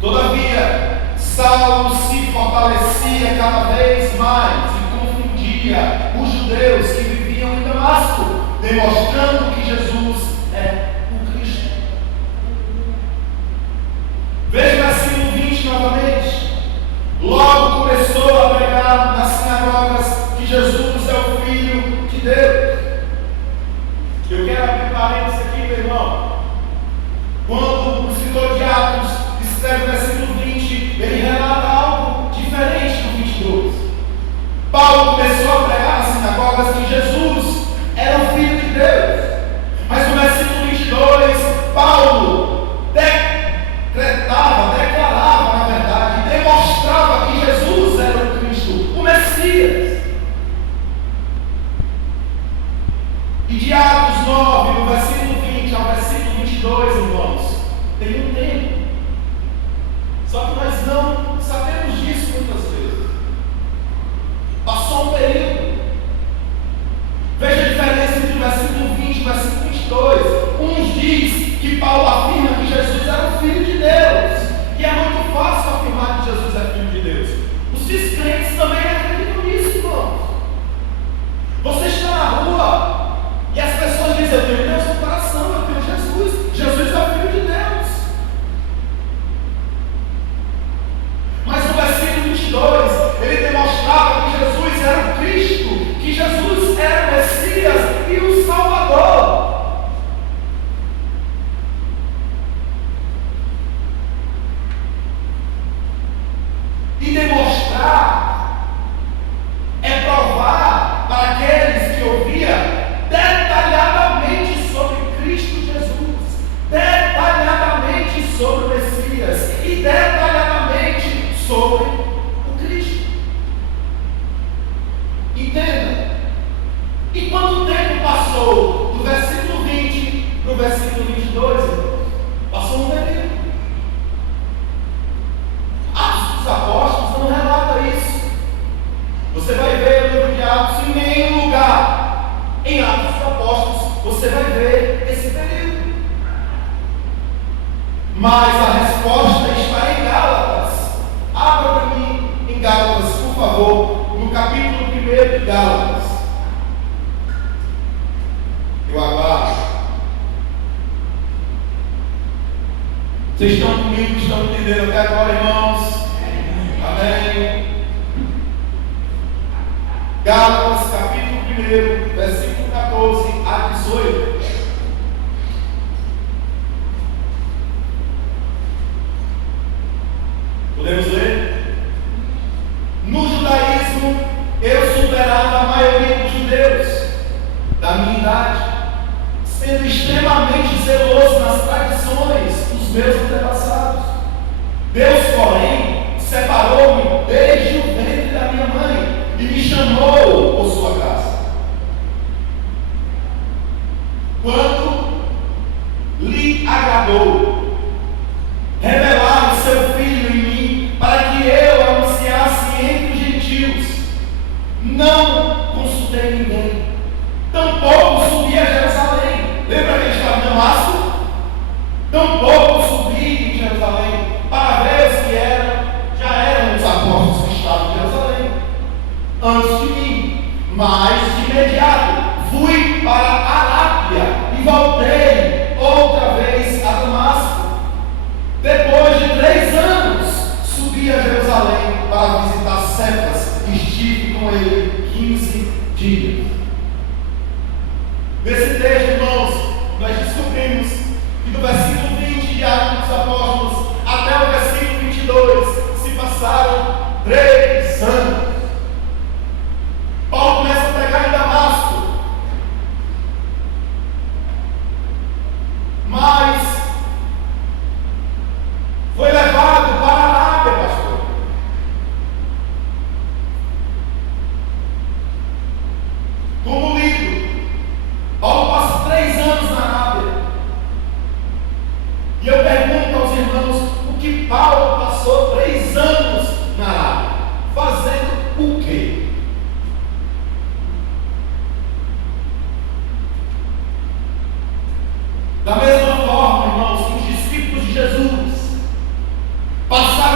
Todavia, Saulo se fortalecia cada vez mais e confundia os judeus que viviam em Damasco, demonstrando que Jesus é o Cristo. Veja o versículo 20 novamente. Logo começou a pregar nas sinagogas que Jesus é o Filho de Deus. Eu quero abrir parênteses aqui, meu irmão. Quando o escritor de Atos escreve o versículo 20, ele relata algo diferente no 22. Paulo começou a pregar nas sinagogas que Jesus era o Filho de Deus. Mas no versículo 22, Paulo declarava, na verdade, demonstrava que Jesus era o Cristo, o Messias. E de Atos 9, no versículo 20 ao versículo 22, irmãos, tem um tempo. Só que nós não sabemos disso muitas vezes. Passou um período. Veja a diferença entre o versículo 20 e o versículo 22. Uns diz que Paulo afirma que Jesus era o Filho de Deus. E é muito fácil afirmar que Jesus é Filho de Deus. Os descrentes também acreditam nisso, irmãos. Você está na rua e as pessoas dizem: eu tenho Deus no coração, eu tenho Jesus. Jesus é o Filho de Deus. Mas no versículo 22, ele demonstrava que Jesus era o Cristo, que Jesus era o Messias e o Salvador. E demonstrar é provar para aqueles que ouviam detalhadamente sobre Cristo Jesus, detalhadamente sobre o Messias e detalhadamente sobre o Cristo. Entenda. E quanto tempo passou do versículo 20 para o versículo 22? Passou um período. Atos dos Apóstolos não relata isso. Você vai ver o livro de Atos em nenhum lugar. Em Atos dos Apóstolos você vai ver esse período. Mas a resposta está em Gálatas. Abra para mim em Gálatas, por favor, no capítulo 1 de Gálatas. Eu aguardo. Vocês estão comigo, estão entendendo até agora, irmãos? Amém. Gálatas, capítulo 1, versículo 14 a 18. Podemos ler? No judaísmo, eu superava a maioria dos judeus da minha idade, sendo extremamente zeloso nas tradições dos meus antepassados. Deus, porém,